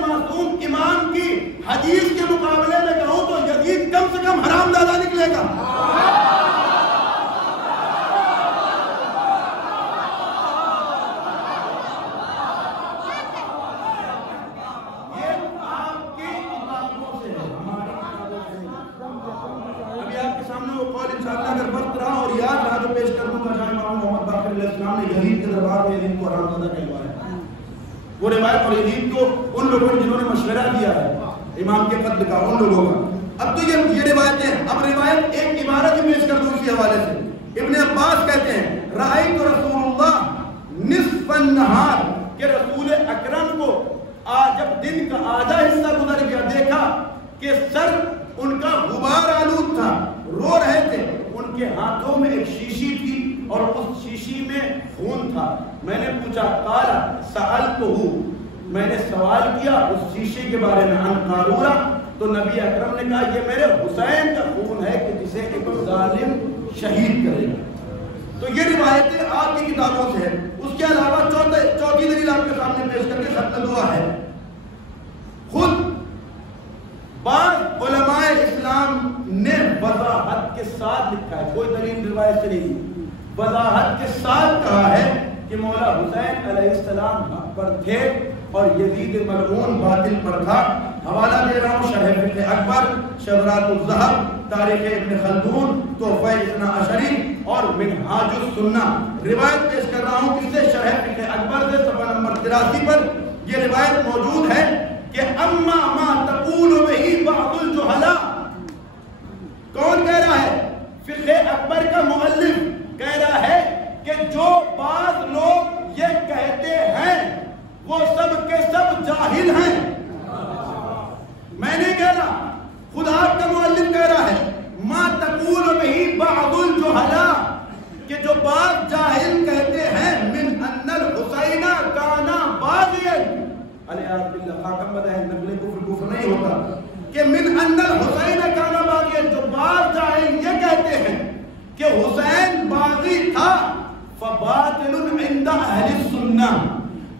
معصوم امام کی حدیث کے مقابلے میں کہوں تو یزید کم سے کم حرام زادہ نکلے گا. اگر وقت رہا اور یاد رہا تو پیش کر دوں گا. جہاں امام محمد باقر علیہ السلام نے یزید کے دربار میں یزید کو حرام زادہ کہلوایا. وہ روایت اور یزید کو ان لوگوں نے جنہوں نے مشورہ دیا ہے امام کے قتل کا، ان لوگوں کا. اب تو یہ روایتیں، اب روایت ایک عبارت ہی پیش کر دوں اسی حوالے سے. ابن عباس کہتے ہیں رأیت رسول اللہ نصف النہار، کہ رسول اکرم کو جب دن کا آدھا حصہ گزر گیا دیکھا کہ سر ان کا غبار آلود تھا، رو رہے تھے. ان کے ہاتھوں میں ایک شیشی تھی اور اس شیشی میں خون تھا. میں نے پوچھا قال سألتہ، میں نے سوال کیا اس شیشے کے بارے میں عن قارورہ، تو نبی اکرم نے کہا یہ میرے حسین کا خون ہے کہ جسے ایک ظالم شہید کرے گا. تو یہ روایتیں آپ کی کتابوں سے ہیں. اس کے علاوہ چوتھی دلیل آپ کے سامنے پیش کر کے ختم دعا ہے. خود بعض علماء اسلام نے وضاحت کے ساتھ لکھا ہے، کوئی دلیل روایت سے نہیں، وضاحت کے ساتھ کہا ہے کہ مولا حسین علیہ السلام حق پر تھے اور یزید ملعون باطل پر تھا. حوالہ دے رہا ہوں شرح فقہ اکبر، شذرات الذہب، تاریخ ابن خلدون، تحفہ اثنا عشری اور منہاج السنہ. روایت پیش کر رہا ہوں کس سے؟ شرح فقہ اکبر سے، صفحہ نمبر 83 پر یہ روایت موجود ہے کہ اما ما تقول بہی بعض الجہلاء. کون کہہ رہا ہے؟ فقہ اکبر کا مؤلف کہہ رہا ہے کہ جو بعض لوگ یہ کہتے ہیں وہ سب کے سب جاہل ہیں. میں نہیں کہہ رہا، خود آپ کا مؤلف کہہ رہا ہے ما تقول بہی بعض الجہلاء، کہ جو بعض جاہل کہتے ہیں من ان الحسین کان باغیا، علیہ باللہ خاکم بدہ نقل کفر نہیں ہوتا، کہ من ان الحسین کان باغیا، جو بعض جاہل یہ کہتے ہیں کہ حسین باغی تھا. فباطل عند اہل السنہ،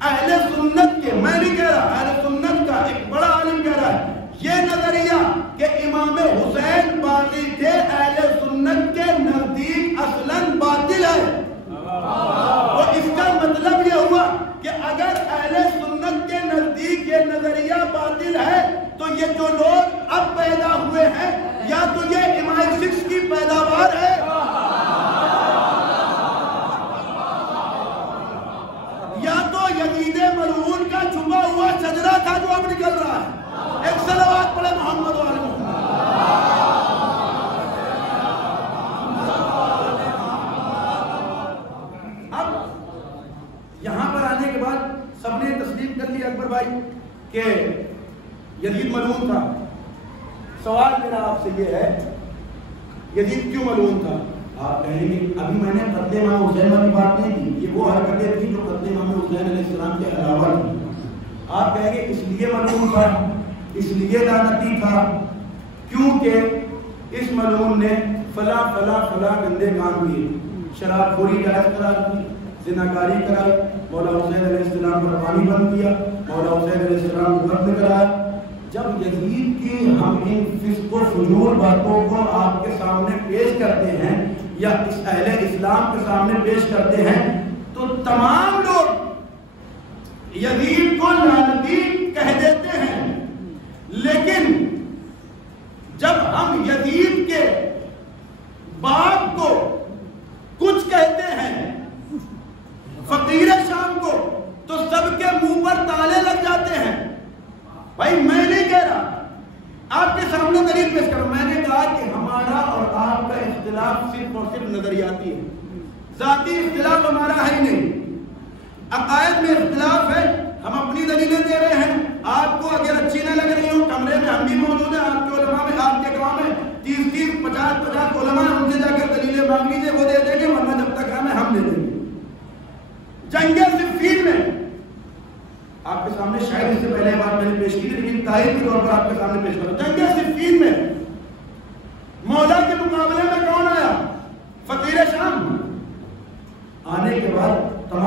اہل سنت کے، میں نہیں کہہ رہا، اہل سنت کا ایک بڑا عالم کہہ رہا ہے یہ نظریہ کہ امام حسین باغی تھے اہل سنت کے نزدیک اصلاً باطل ہے. تو اس کا مطلب یہ ہوا کہ اگر اہل سنت کے نزدیک یہ نظریہ باطل ہے تو یہ جو لوگ اب پیدا ہوئے ہیں یا تو یہ MI6 کی پیداوار ہے یا تو یزید ملعون کا چھپا ہوا شجرہ تھا جو اب نکل رہا ہے. ایک صلوات پڑھے محمد والے محمد. اب یہاں پر آنے کے بعد سب نے تسلیم کر لیا اکبر بھائی کہ یزید ملعون تھا. سوال میرا آپ سے یہ ہے یزید کیوں ملعون تھا؟ آپ کہیں گے ابھی میں نے قتل امام حسین والی بات نہیں کی، یہ وہ حرکتیں تھیں جو قتل امام حسین علیہ السلام کے علاوہ تھی. آپ کہیں گے اس لیے ملعون تھا، اس لیے لعنتی تھا کیونکہ اس ملعون نے فلاں فلاں فلاں گندے کام کیے، شراب خوری جائز قرار دی، زناکاری کرائی، مولا حسین علیہ السلام پر پانی بند کیا، مولا حسین علیہ السلام کو قتل کرایا. جب یزید کی ہم ان فسق و فجور باتوں کو آپ کے سامنے پیش کرتے ہیں یا اس اہل اسلام کے سامنے پیش کرتے ہیں تو تمام لوگ یزید کو لعنتی کہہ دیتے ہیں. لیکن جب ہم یزید کے باپ کو کچھ کہتے ہیں، فقیر شام کو، تو سب کے منہ پر تالے لگ جاتے ہیں. بھائی میں نہیں کہہ رہا، آپ کے سامنے دلیل پیش کرو. میں نے کہا کہ ہمارا اور آپ کا اختلاف صرف اور صرف نظریاتی ہے، ذاتی اختلاف ہمارا ہے ہی نہیں. عقائد میں اختلاف ہے، ہم اپنی دلیلیں دے رہے ہیں، آپ کو اگر اچھی نہ لگ رہی ہو کمرے میں ہم بھی موجود ہیں، آپ کے علماء میں، آپ کے گاؤں میں 30 50 علماء ان سے جا کر دلیلیں مانگ لیجیے، وہ دے دیں گے، ورنہ جب تک ہمیں ہم دے دیں گے. جنگ صفین میں آپ کے سامنے شاید اس سے پہلے بات میں نے پیش کی تھی لیکن تاریخ کے طور پر آپ کے سامنے پیش کروں. جنگ صفین میں مولا کے مقابلے میں کون آیا؟ فقیر شام. آنے کے بعد تمام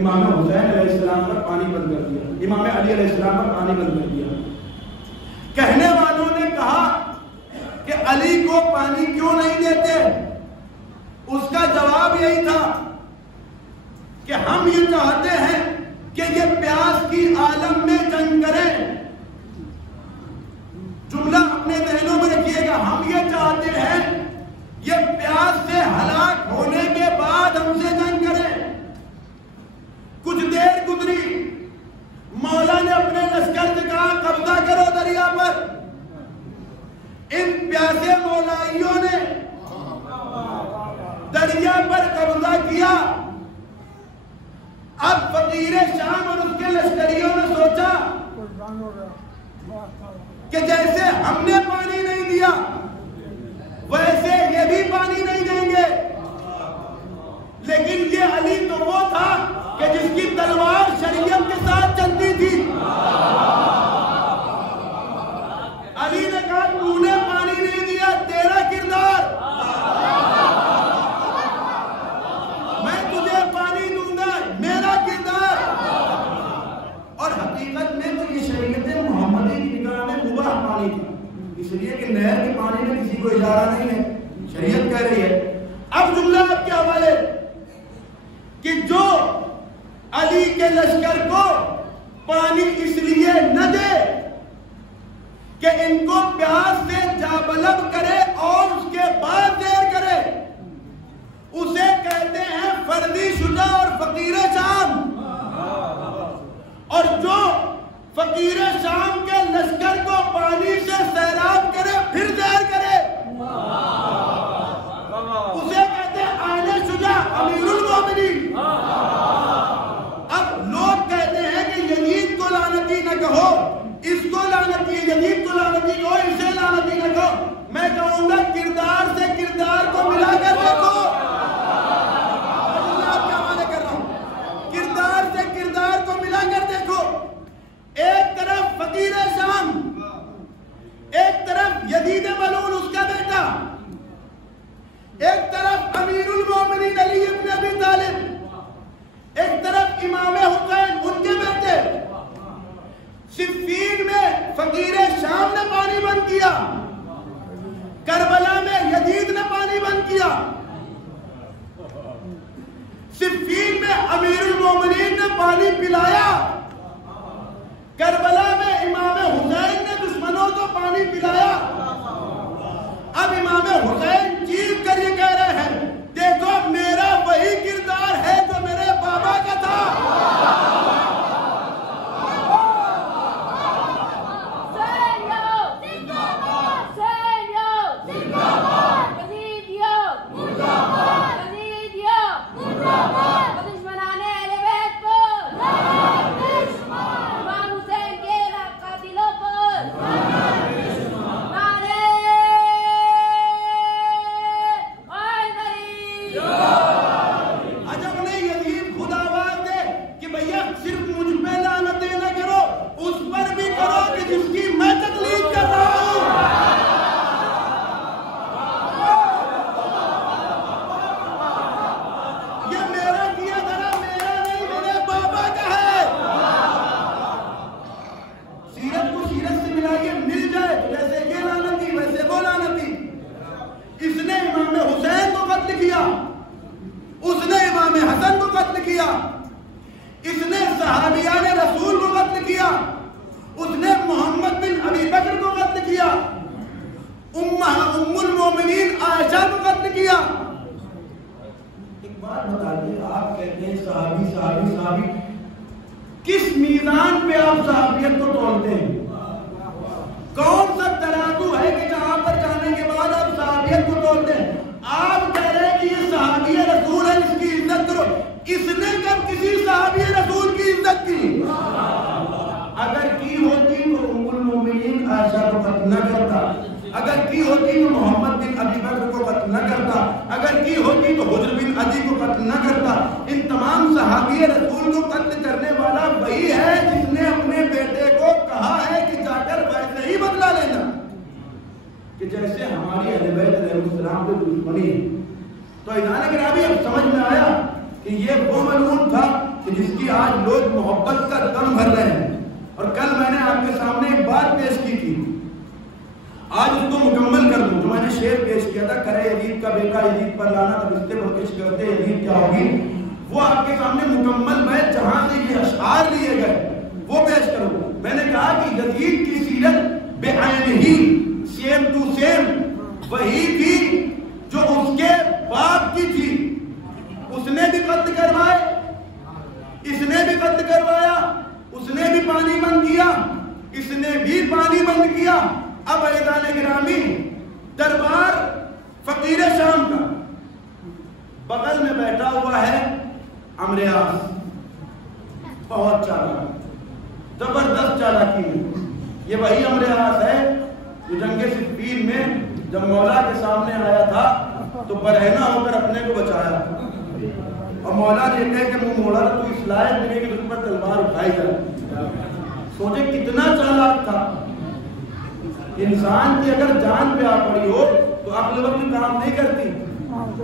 امام حسین علیہ السلام پر پانی بند کر دیا، امام علی علیہ السلام پر پانی بند کر دیا۔ کہنے والوں نے کہا کہ علی کو پانی کیوں نہیں دیتے؟ اس کا جواب یہی تھا کہ ہم یہ چاہتے ہیں کہ یہ پیاس کی عالم میں جنگ کریں۔ جملہ اپنے ذہنوں میں رکھیے گا، ہم یہ چاہتے ہیں یہ پیاس سے ہلاک ہونے کے بعد ہم سے جنگ کریں۔ کچھ دیر گزری، مولا نے اپنے لشکر سے کہا قبضہ کرو دریا پر۔ ان پیاسے مولائیوں نے دریا پر قبضہ کیا۔ اب فقیر شام اور اس کے لشکریوں نے سوچا کہ جیسے ہم نے پانی نہیں دیا ویسے یہ بھی پانی نہیں دیں گے، لیکن یہ علی تو وہ تھا کہ جس کی تلوار شریعت کے ساتھ چلتی تھی۔ علی نے کہا تو نے پانی نہیں دیا، تیرا کردار، میں تجھے پانی دوں گا، میرا کردار۔ اور حقیقت میں تو یہ شریعت محمدی کی نگاہ میں مباح پانی تھا، اس لیے کہ نہر کے پانی میں کسی کو اجازت نہیں ہے، شریعت کہہ رہی ہے۔ اب جملہ آپ کے حوالے کہ جو علی کے لشکر کو پانی اس لیے نہ دے کہ ان کو پیاس سے جابلب کرے اور اس کے بعد دیر کرے، اسے کہتے ہیں فردی شجاع اور فقیر شام۔ اور جو فقیر شام کے لشکر کو پانی سے سیراب کرے پھر دیر کرے، اسے کہتے ہیں آئین شجاع امیر المومنین۔ اب لوگ کہتے ہیں کہ یزید کو لعنتی نہ کہو، اس کو لعنتی، یزید کو لعنتی کہو، اسے لعنتی نہ کہو۔ میں کہوں گا کردار سے کردار کو ملا کر دیکھو۔ اللہ آپ کے حوالے کر رہا ہوں، کردار سے کردار کو ملا کر دیکھو۔ ایک طرف فقیر شام، ایک طرف یزید ملعون اس کا بیٹا، ایک طرف امیر المومنین علی ابن ابی طالب، ایک طرف امام حسین ان کے بیٹے۔ صفین میں فقیر شام نے پانی بند کیا، کربلا میں یزید نے پانی بند کیا، صفین میں امیر المومنین نے پانی پلایا، کربلا میں امام حسین نے دشمنوں کو پانی پلایا۔ اب امام حسین چیخ کر یہ کہہ رہے ہیں دیکھو میرا وہی کردار ہے جو میرے بابا کا تھا۔ کس میزان پہ آپ صحابیت کو تولتے ہیں؟ کون سا ترازو ہے کہ جہاں پر جانے کے بعد آپ صحابیت کو تولتے ہیں؟ آپ کہہ رہے ہیں کہ یہ صحابی رسول ہے، اس کی عزت کرو۔ اس نے کب کسی صحابی رسول کی عزت کی؟ اگر کی ہوتی تو ام المومنین عائشہ کو قتل نہ کرتا، اگر کی ہوتی تو محمد بن ابی بکر کو قتل نہ کرتا، اگر کی ہوتی تو حجر بن عدی کو قتل نہ کرتا۔ ان تمام صحابی رسول کو قتل کرنے والا وہی ہے جس نے اپنے بیٹے کو کہا ہے کہ جا کر ویسے ہی بدلہ لینا کہ جیسے ہماری اہل بیت علیہ السلام کو دشمنی ہے۔ تو اذان گرامی اب سمجھ میں آیا کہ یہ وہ ملعون تھا کہ جس کی آج لوگ محبت کا دم بھر رہے ہیں. اور کل میں نے آپ کے سامنے ایک بات پیش کی تھی, آج اس کو مکمل کر دوں. جو میں نے شعر پیش کیا تھا, کرے یزید کا بیٹا یزید پر لانا, تب رشتے پر کش کرتے یزید کیا ہوگی, وہ آپ کے سامنے مکمل بیت جہاں سے یہ اشعار لیے گئے وہ پیش کروں. میں نے کہا کہ یزید کی سیرت بعین ہی سیم ٹو سیم وہی تھی جو اس کے باپ کی تھی. اس نے بھی قتل کروائے, اس نے بھی قتل کروایا, اس نے بھی پانی بند کیا, اس نے بھی پانی بند کیا. اب عزیزان گرامی, دربار فقیر شام کا بغل میں بیٹھا ہوا ہے عمرو عاص, بہت چالاک, زبردست چالاکی ہے. یہ وہی عمرو عاص ہے جو جنگ صفین میں جب مولا کے سامنے آیا تھا تو برہنہ ہو کر اپنے کو بچایا, اور مولا دیکھے کہ منہ موڑا تو اس لائق ملے کہ تجھ پر تلوار اٹھائی جائے. سوچے کتنا چالاک تھا. انسان کی اگر جان پہ آ پڑی ہو تو عقل وقت کام نہیں کرتی,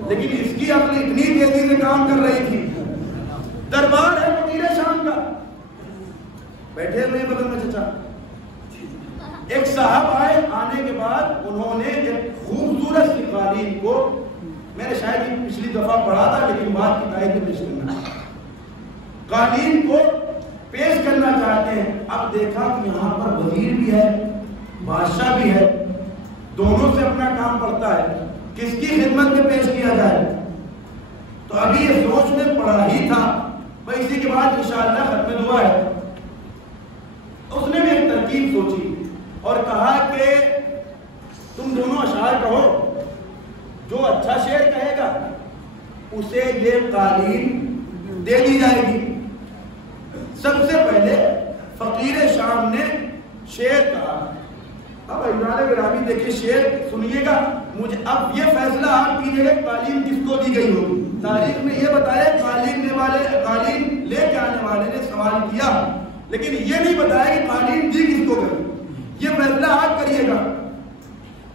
لیکن اس کی عقل اتنی تیزی سے کام کر رہی تھی. دربار ہے فقیر شام کا, بیٹھے ہوئے بغل میں چچا. ایک صاحب آئے, آنے کے بعد انہوں نے ایک خوبصورت سی قالین کو, میں نے شاید یہ پچھلی دفعہ پڑھا تھا لیکن بات کی تائید میں پیش کرنا, قالین کو پیش کرنا چاہتے ہیں. اب دیکھا کہ یہاں پر وزیر بھی ہے, بادشاہ بھی ہے, دونوں سے اپنا کام پڑتا ہے, کس کی خدمت میں پیش کیا جائے. تو ابھی یہ سوچ میں پڑا ہی تھا, بھائی اسی کے بعد انشاءاللہ ختم دعا ہے. اس نے بھی ایک ترکیب سوچی اور کہا کہ تم دونوں اشعار کہو, جو اچھا شعر کہے گا اسے یہ قالین دے دی جائے گی. سب سے پہلے فقیر شام نے شعر کہا. اب عزیزان گرامی دیکھیں, شعر سنیے گا, مجھے اب یہ فیصلہ آپ کیجیے گا قالین کس کو دی گئی ہوگی. تاریخ میں یہ بتایا قالین لے کے آنے والے نے سوال کیا, لیکن یہ نہیں بتایا کہ قالین دی کس کو گئی. یہ فیصلہ آپ کریے گا.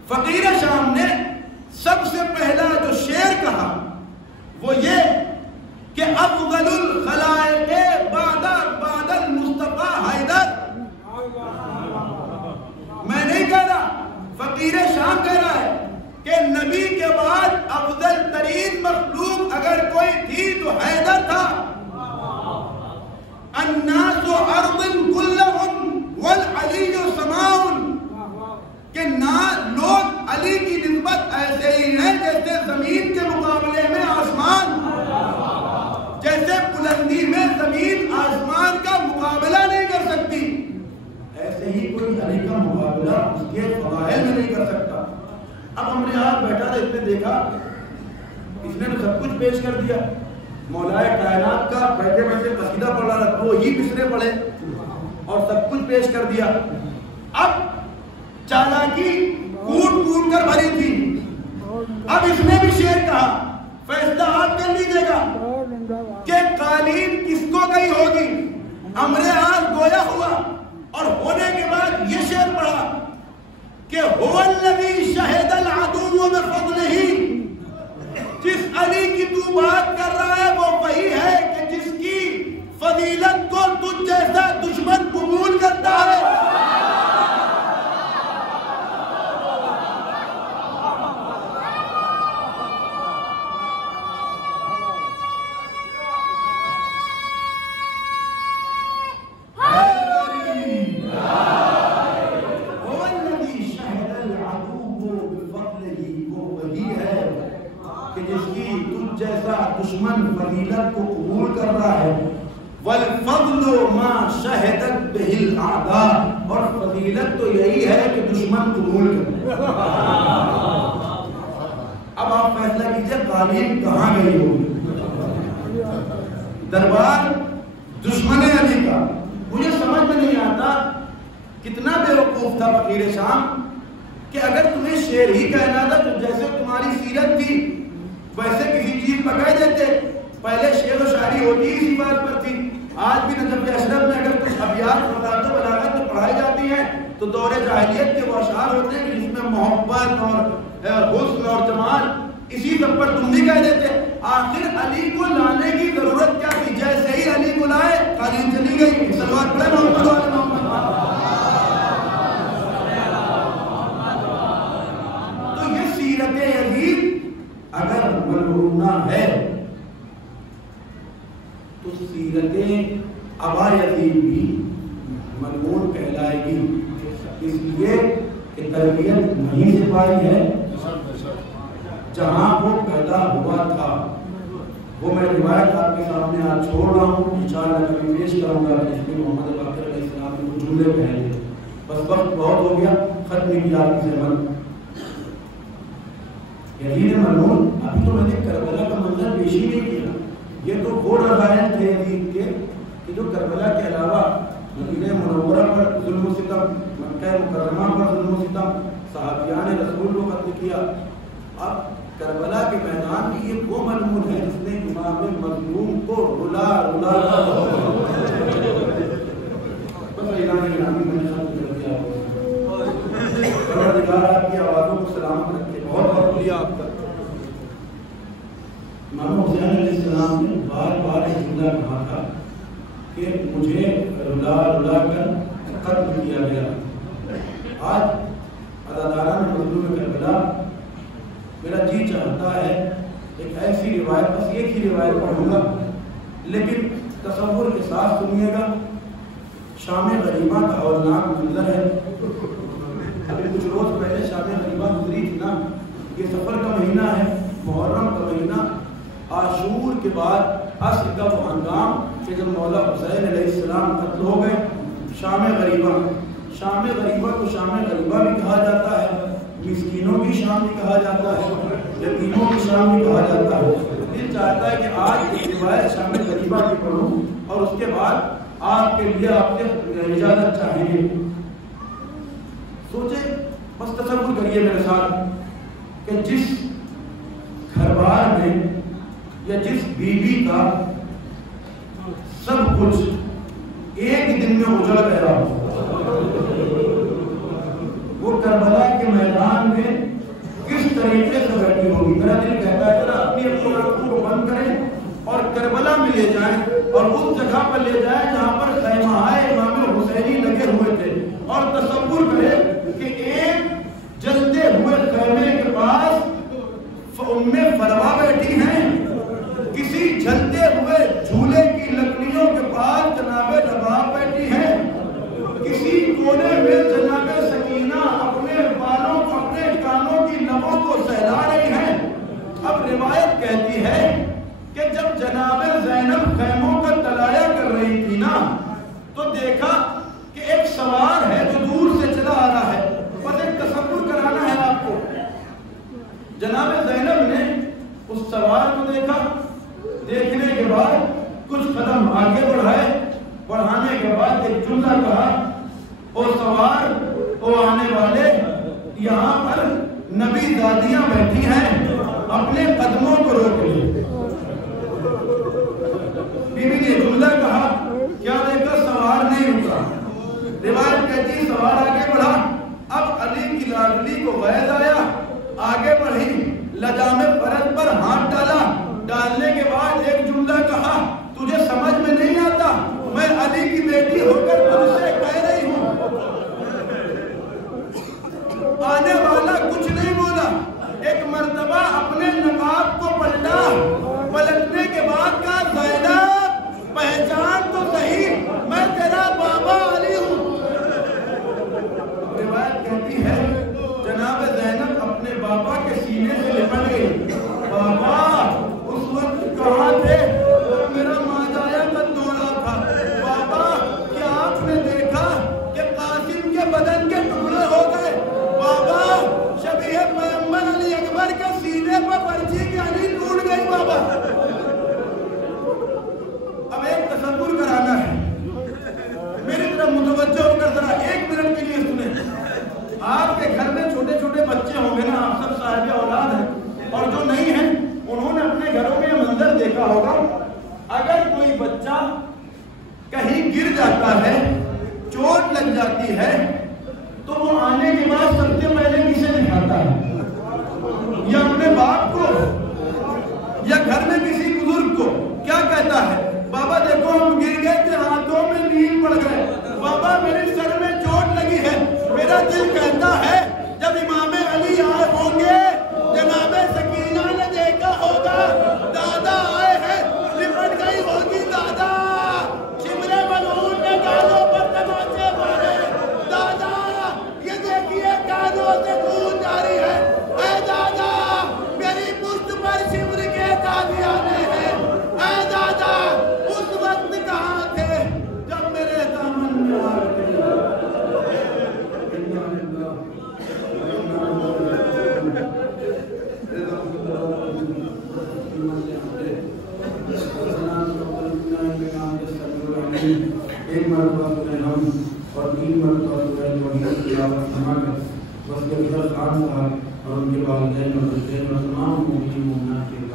فقیر شام نے سب سے پہلا جو شعر کہا وہ یہ کہ افضل الخلائق بعد المصطفیٰ حیدر. میں نہیں کہہ رہا, فقیر شام کہہ رہا ہے کہ نبی کے بعد افضل ترین مخلوق اگر کوئی تھی تو حیدر تھا. الناس ارض كلهم والعلی سماء, کہ لوگ علی کی نسبت ایسے ہی ہیں جیسے زمین کے مقابلے میں آسمان, جیسے بلندی میں زمین آسمان کا مقابلہ نہیں کر سکتی, ایسے ہی کوئی علی کا مقابلہ اس کے فضائل میں نہیں کر سکتا. اب عمرو عاص بیٹھا تھا, اس نے دیکھا اس نے تو سب کچھ پیش کر دیا, مولا کائنات کا بیٹھے بیٹھے قصیدہ پڑھ رہا تھا, وہی پچھلے پڑھے اور سب کچھ پیش کر دیا. اب چالاکی کوٹ کوٹ کر بھری تھی. اب اس نے بھی شعر کہا, فیصلہ آپ کر لیجیے گا کہ قالین کس کو گئی ہوگی. عمرو عاص گویا ہوا اور ہونے کے بعد یہ شعر پڑھا کہ هو الذی شہد العدو بفضلہ, جس علی کی تو بات کر رہا ہے وہ وہی ہے کہ جس کی فضیلت کو تجھ جیسا دشمن قبول کرتا ہے. دشمن فضیلت کو قبول کر رہا ہے. والفضل ما شہدت به الاعداء, اور فضیلت تو یہی ہے کہ دشمن قبول کرے. اب آپ فیصلہ کیجئے قالین کہاں گئی ہوگی. دربار دشمن علی کا. مجھے سمجھ میں نہیں آتا کتنا بے وقوف تھا فقیر شام کہ اگر تمہیں شعر ہی کہنا تھا تو جیسے تمہاری سیرت تھی ویسے کسی چیز پکڑ دیتے. پہلے شعر و شاعری ہوتی ہی اسی بات پر تھی. آج بھی نجف اشرف میں اگر کچھ ابیات فضائل و بلاغت جو پڑھائی جاتی ہیں تو دور جاہلیت کے وہ اشعار ہوتے ہیں کہ جس میں محبت اور حسن اور جمال اسی سب پر تم بھی کہہ دیتے. آخر علی کو لانے کی ضرورت کیا تھی؟ جیسے ہی علی کو لائے قادین چلی گئی. صلوات پڑھیں محمد والے محمد. تو یہ سیرت یزید اگر ملعونہ ہے تو سیرت ابا یزید بھی ملعون کہلائے گی، اس لیے کہ تربیت نہیں سے پائی ہے جہاں وہ پیدا ہوا تھا. وہ میں روایت آپ کے سامنے آج چھوڑ رہا ہوں، انشاءاللہ کبھی پیش کروں گا. جس میں محمد باقر علیہ السلام نے کچھ جملے کہے تھے. بس وقت بہت ہو گیا، ختم کیا آپ کی زحمت. یزید ملعون، ابھی تو میں نے کربلا کا منظر پیش ہی نہیں کیا. یہ تو وہ رضائل تھے یزید کے کہ جو کربلا کے علاوہ مدینہ منورہ پر ظلم و ستم، مکہ مکرمہ پر ظلم و ستم، صحابیان رسول کو قتل کیا. اب کربلا کے میدان کی یہ وہ ملعون ہے جس نے امام مظلوم کو رلا رلا آپ کی آوازوں کو سلامت رکھے. بہت بہت شکریہ آپ کا. امام حسین علیہ السلام نے بار بار یہ جملہ کہا تھا کہ مجھے رلا رلا کر قتل کیا گیا. آج عزاداران مظلوم کربلا میرا جی چاہتا ہے ایک ایسی روایت، بس ایک ہی روایت پڑھوں گا لیکن تصور کے ساتھ سنیے گا. شام غریبہ کا ہولناک منظر ہے. ابھی کچھ روز پہلے شام غریبہ گزری تھی نا. یہ سفر کا مہینہ ہے، محرم کا مہینہ. عاشور کے بعد عصر کا وہ ہنگام کہ جب مولا حسین علیہ السلام قتل ہو گئے. شام غریبہ، شام غریبہ کو شام غریبہ بھی کہا جاتا ہے، مسکینوں کی شام بھی کہا جاتا ہے، یتیموں کی شام بھی کہا جاتا ہے. دل چاہتا ہے کہ آج ایک روایت شام غریبہ کی پڑھوں اور اس کے بعد آپ کے لیے آپ سے اجازت چاہیں گے. سوچے، بس تصور کریے میرے ساتھ کہ جس گھر بار میں یا جس بیوی کا سب کچھ ایک دن میں اجڑ گیا ہو، وہ کربلا کے میدان میں کس طریقے سے بیٹھی ہوگی. میرا دل کہتا ہے ذرا اپنی آنکھوں کو بند کریں اور کربلا میں لے جائیں اور اس جگہ پر لے جائیں جہاں پر خیمہائے امام حسینی لگے ہوئے تھے اور تصور کریں کہ ایک جلتے ہوئے خیمے کے پاس ام فروا بیٹھی ہیں، کسی جلتے ہوئے جھولے کی لکڑیوں کے پاس جناب رباب بیٹھی ہیں، کسی کونے میں جناب سکینہ اپنے بالوں کو اپنے کانوں کی لبوں کو سہلا رہی ہیں. اب روایت کہتی ہے کہ جب جناب زینب خیموں کا طلایہ کر رہی تھی نا تو دیکھا کہ ایک سوار ہے جو دور سے چلا آ رہا ہے. بس ایک تصور کرانا ہے آپ کو. جناب زینب نے اس سوار کو دیکھا، دیکھنے کے بعد کچھ قدم آگے بڑھائے، بڑھانے کے بعد ایک جملہ کہا، او سوار، او آنے والے، یہاں پر نبی دادیاں بیٹھی ہیں، اپنے قدموں کو روک لے. بیوی نے جملہ کہا، کیا دیکھا سوار نہیں رکا. روایت کہتی سوار آگے بڑھا. اب علی کی لاڈلی کو غیظ آیا، آگے بڑھی، لجام فرج پر ہاتھ ڈالا. ڈالنے کے بعد ایک جملہ کہا، تجھے سمجھ میں نہیں آتا، میں علی کی بیٹی ہو کر تجھ سے کہہ رہی ہوں. آنے والا کچھ نہیں بولا، ایک مرتبہ اپنے نقاب کو پلٹا، پلٹنے کے بعد کہا، زینب پہچان تو صحیح، میں تیرا بابا علی ہوں. روایت کہتی ہے جناب زینب اپنے بابا کے سینے سے لپٹ گئی. بابا اس وقت کہاں تھے؟ میرا ماجایا کا دوڑا تھا. بابا کیا آپ نے دیکھا کہ قاسم کے بدن کے ٹکڑے ہو گئے؟ بابا شبیہ پیغمبر علی اکبر کے سینے پر پرچی کی علی ٹوٹ گئی. بابا اب ایک تصور کرانا ہے، میری طرف متوجہ ہو کر ذرا ایک منٹ کے لیے سنیں. آپ کے گھر میں چھوٹے چھوٹے بچے ہوں گے نا، آپ سب صاحب اولاد ہیں، اور جو نہیں ہیں انہوں نے اپنے گھروں میں یہ منظر دیکھا ہوگا. اگر کوئی بچہ کہیں گر جاتا ہے، چوٹ لگ جاتی ہے، تو وہ آنے کے بعد سب سے پہلے کسے دکھاتا ہے؟ یا اپنے باپ کو، یا گھر میں لگتا ہے جب امام علی آئے ہوں گے جناب سکینہ نے دیکھا ہوگا دادا آئے ہیں لپٹ گئی ہوگی دادا شمر ملعون نے گالوں پر تماچے مارے دادا یہ دیکھیے کانوں سے خون جاری ہے اے دادا میری پشت پر شمر کے قادیانے ہیں اے دادا اس وقت کہاں تھے جب میرے دامن میں آ گئے ایک مرتبہ سورہ ہم اور 3 مرتبہ سورہ وحید تلاوت سما کر بس کے خان صاحب اور ان کے والدین اور تمام مومنین مومنات کے